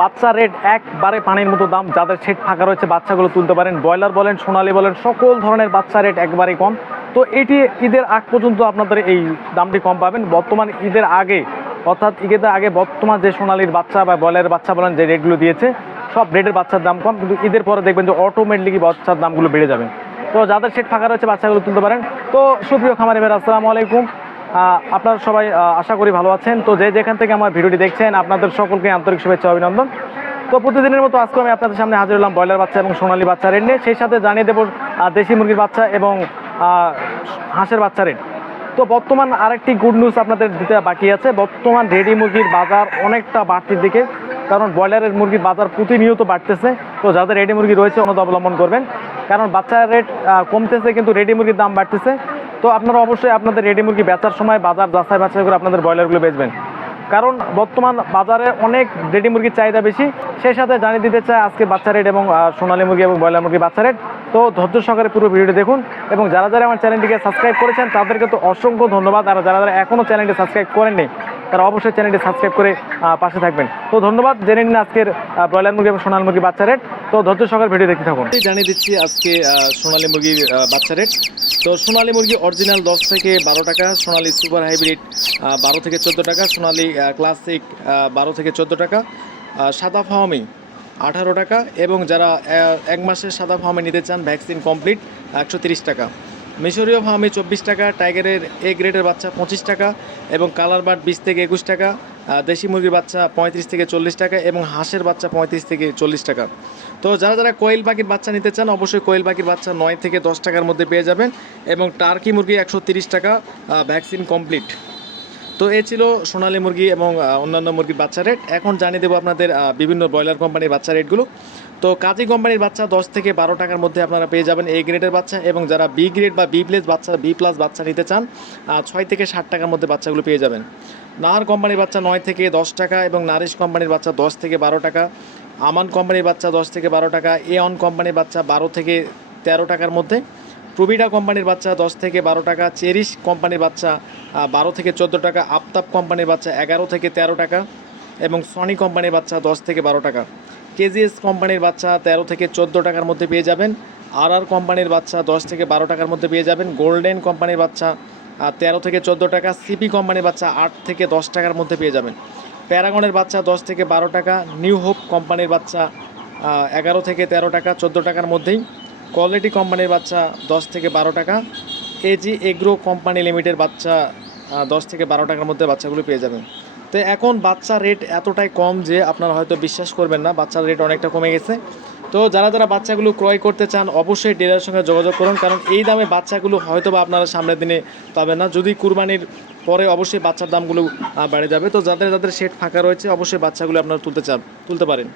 বাচ্চা রেট একবারে পানির মতো দাম, যাদের সেট ফাঁকা রয়েছে, বাচ্চাগুলো তুলতে পারেন। ব্রয়লার বলেন, সোনালি বলেন, সকল ধরনের বাচ্চা রেট একবারেই কম। তো এটি ঈদের আগ পর্যন্ত আপনাদের এই দামটি কম পাবেন। বর্তমান ঈদের আগে, অর্থাৎ ঈদের আগে বর্তমান যে সোনালির বাচ্চা বা ব্রয়লারের বাচ্চা বলেন, যে রেটগুলো দিয়েছে, সব রেটের বাচ্চার দাম কম। কিন্তু ঈদের পরে দেখবেন যে অটোমেটিকলি বাচ্চার দামগুলো বেড়ে যাবে। তো যাদের সেট ফাঁকা রয়েছে, বাচ্চাগুলো তুলতে পারেন। তো সুপ্রিয় খামারি ভাই আসসালামু আলাইকুম। আপনারা সবাই আশা করি ভালো আছেন। তো যে যেখান থেকে আমার ভিডিওটি দেখছেন, আপনাদের সকলকে আন্তরিক শুভেচ্ছা অভিনন্দন। তো প্রতিদিনের মতো আজকে আমি আপনাদের সামনে হাজির হলাম ব্রয়লার বাচ্চা এবং সোনালী বাচ্চা রেট সেই সাথে জানিয়ে দেবো দেশি মুরগির বাচ্চা এবং হাঁসের বাচ্চা রেট। তো বর্তমান আরেকটি গুড নিউজ আপনাদের দিতে বাকি আছে। বর্তমান রেডি মুরগির বাজার অনেকটা বাড়তির দিকে, কারণ ব্রয়লারের মুরগির বাজার প্রতিনিয়ত বাড়তেছে। তো যাদের রেডি মুরগি রয়েছে অন্য অবলম্বন করবেন। কারণ বাচ্চার রেট কমতেছে, কিন্তু রেডি মুরগির দাম বাড়তেছে। তো আপনারা অবশ্যই আপনাদের রেডি মুরগি বেচার সময় বাজার যাচাই বাছাই করে আপনাদের ব্রয়লারগুলো বেচবেন। কারণ বর্তমান বাজারে অনেক রেডি মুরগির চাহিদা বেশি। সেই সাথে জানিয়ে দিতে চাই আজকে বাচ্চা রেট এবং সোনালী মুরগি এবং ব্রয়লার মুরগি বাচ্চা রেট। তো ধৈর্য সহকারে পুরো ভিডিওটি দেখুন এবং যারা যারা আমার চ্যানেলটিকে সাবস্ক্রাইব করেছেন, তাদেরকে তো অসংখ্য ধন্যবাদ। আর যারা যারা এখনও চ্যানেলটি সাবস্ক্রাইব করেননি, তারা অবশ্যই চ্যানেলটি সাবস্ক্রাইব করে পাশে থাকবেন। তো ধন্যবাদ। জেনে নিন আজকের ব্রয়লার মুরগি এবং সোনালী মুরগি বাচ্চা রেট। তো ধৈর্য সহকারে ভিডিও দেখতে থাকুন। জানিয়ে দিচ্ছি আজকে সোনালী মুরগির বাচ্চা রেট। তো সোনালী মুরগি অরিজিনাল দশ থেকে বারো টাকা, সোনালী সুপার হাইব্রিড বারো থেকে চোদ্দ টাকা, সোনালী ক্লাসিক বারো থেকে চোদ্দ টাকা সাদা ফার্মি আঠারো টাকা এবং যারা এক মাসের সাদা ফার্মে নিতে চান ভ্যাকসিন কমপ্লিট একশো তিরিশ টাকা। মিশরীয় ফার্মে চব্বিশ টাকা টাইগারের এ গ্রেডের বাচ্চা পঁচিশ টাকা এবং কালার বার্ড বিশ থেকে একুশ টাকা। দেশি মুরগির বাচ্চা পঁয়ত্রিশ থেকে চল্লিশ টাকা এবং হাঁসের বাচ্চা পঁয়ত্রিশ থেকে চল্লিশ টাকা। তো যারা যারা কোয়েল পাখির বাচ্চা নিতে চান, অবশ্যই কোয়েল পাখির বাচ্চা নয় থেকে দশ টাকার মধ্যে পেয়ে যাবেন এবং টার্কি মুরগি একশো টাকা ভ্যাকসিন কমপ্লিট। তো এ ছিল সোনালী মুরগি এবং অন্যান্য মুরগির বাচ্চা রেট এখন জানিয়ে দেবো আপনাদের বিভিন্ন ব্রয়লার কোম্পানির বাচ্চা রেটগুলো তো কাজী কোম্পানির বাচ্চা দশ থেকে বারো টাকার মধ্যে আপনারা পেয়ে যাবেন এ গ্রেডের বাচ্চা এবং যারা বি গ্রেড বা বি প্লাস বাচ্চা বি প্লাস বাচ্চা নিতে চান ছয় থেকে ষাট টাকার মধ্যে বাচ্চাগুলো পেয়ে যাবেন। নাহার কোম্পানির বাচ্চা নয় থেকে দশ টাকা এবং নারিশ কোম্পানির বাচ্চা দশ থেকে বারো টাকা। আমান কোম্পানির বাচ্চা দশ থেকে বারো টাকা। এ অন কোম্পানির বাচ্চা বারো থেকে তেরো টাকার মধ্যে। প্রবিডা কোম্পানির বাচ্চা দশ থেকে বারো টাকা, চেরিশ কোম্পানির বাচ্চা বারো থেকে চোদ্দ টাকা, আফতাব কোম্পানির বাচ্চা এগারো থেকে তেরো টাকা এবং সনি কোম্পানির বাচ্চা দশ থেকে বারো টাকা। কেজিএস কোম্পানির বাচ্চা তেরো থেকে চোদ্দ টাকার মধ্যে পেয়ে যাবেন। আর আর কোম্পানির বাচ্চা দশ থেকে বারো টাকার মধ্যে পেয়ে যাবেন। গোল্ডেন কোম্পানির বাচ্চা তেরো থেকে চোদ্দ টাকা, সিপি কোম্পানির বাচ্চা আট থেকে দশ টাকার মধ্যে পেয়ে যাবেন। প্যারাগনের বাচ্চা দশ থেকে বারো টাকা, নিউ হোপ কোম্পানির বাচ্চা এগারো থেকে তেরো টাকা, চোদ্দ টাকার মধ্যেই। কোয়ালিটি কোম্পানির বাচ্চা দশ থেকে বারো টাকা। এজি এগ্রো কোম্পানি লিমিটেড বাচ্চা দশ থেকে বারো টাকার মধ্যে বাচ্চাগুলো পেয়ে যাবেন। তো এখন বাচ্চা রেট এতটাই কম যে আপনারা হয়তো বিশ্বাস করবেন না, বাচ্চার রেট অনেকটা কমে গেছে। তো যারা যারা বাচ্চাগুলো ক্রয় করতে চান, অবশ্যই ডিলারের সঙ্গে যোগাযোগ করুন, কারণ এই দামে বাচ্চাগুলো হয়তো বা আপনারা সামনের দিনে পাবেন না। যদি কুরবানির পরে অবশ্যই বাচ্চার দামগুলো বেড়ে যাবে। তো যাদের যাদের সেট ফাঁকা রয়েছে, অবশ্যই বাচ্চাগুলো আপনারা তুলতে চান, তুলতে পারেন।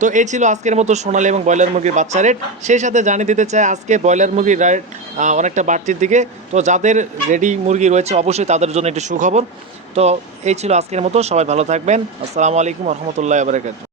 তো এই ছিল আজকের মতো সোনালি এবং ব্রয়লার মুরগির বাচ্চা রেট। সেই সাথে জানিয়ে দিতে চাই, আজকে ব্রয়লার মুরগির রেট অনেকটা বাড়তির দিকে। তো যাদের রেডি মুরগি রয়েছে, অবশ্যই তাদের জন্য একটি সুখবর। তো এই ছিল আজকের মতো, সবাই ভালো থাকবেন। আসসালামু আলাইকুম রহমতুল্লাহ বারকাত